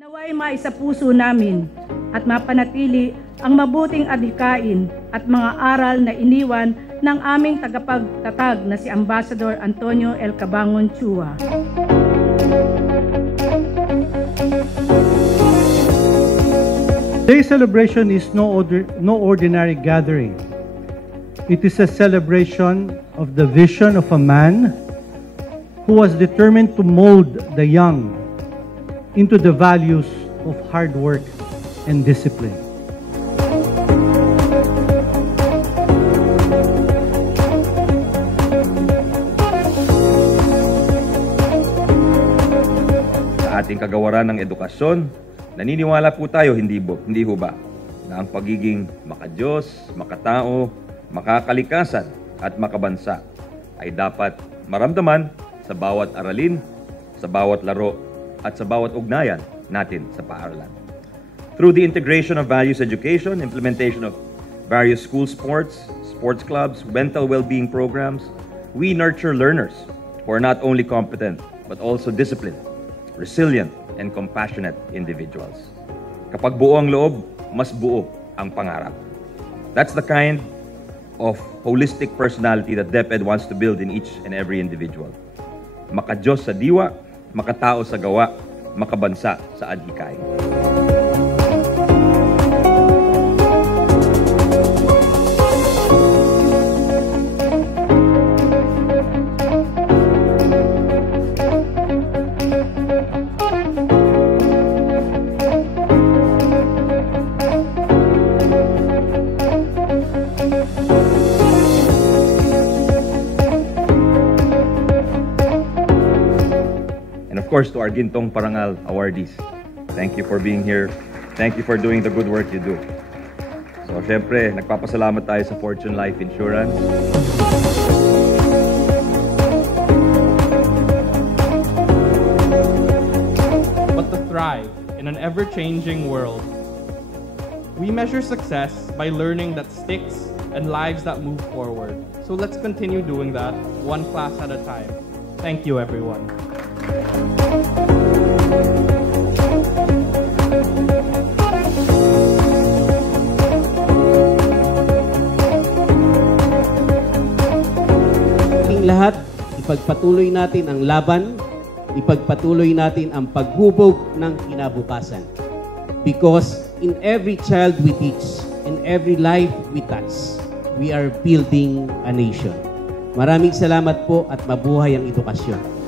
Naway maisapuso namin at mapanatili ang mabuting adhikain at mga aral na iniwan ng aming tagapagtatag na si Ambassador Antonio L. Cabangon Chua. Today's celebration is no ordinary gathering. It is a celebration of the vision of a man who was determined to mold the young into the values of hard work and discipline. Sa ating kagawaran ng edukasyon, naniniwala po tayo, hindi ho ba, na ang pagiging makadiyos, makatao, makakalikasan at makabansa ay dapat maramdaman sa bawat aralin, sa bawat laro, at sa bawat ugnayan natin sa paaralan. Through the integration of values education, implementation of various school sports, sports clubs, mental well-being programs, we nurture learners who are not only competent but also disciplined, resilient, and compassionate individuals. Kapag buo ang loob, mas buo ang pangarap. That's the kind of holistic personality that DepEd wants to build in each and every individual. Makadiyos sa diwa, makatao sa gawa, makabansa sa adhikain. Of course, to our Gintong Parangal awardees, thank you for being here. Thank you for doing the good work you do. So, syempre, nagpapasalamat tayo sa Fortune Life Insurance. But to thrive in an ever-changing world, we measure success by learning that sticks and lives that move forward. So let's continue doing that, one class at a time. Thank you, everyone. Lahat, ipagpatuloy natin ang laban, ipagpatuloy natin ang paghubog ng kinabukasan. Because in every child we teach, in every life we touch, we are building a nation. Maraming salamat po at mabuhay ang edukasyon.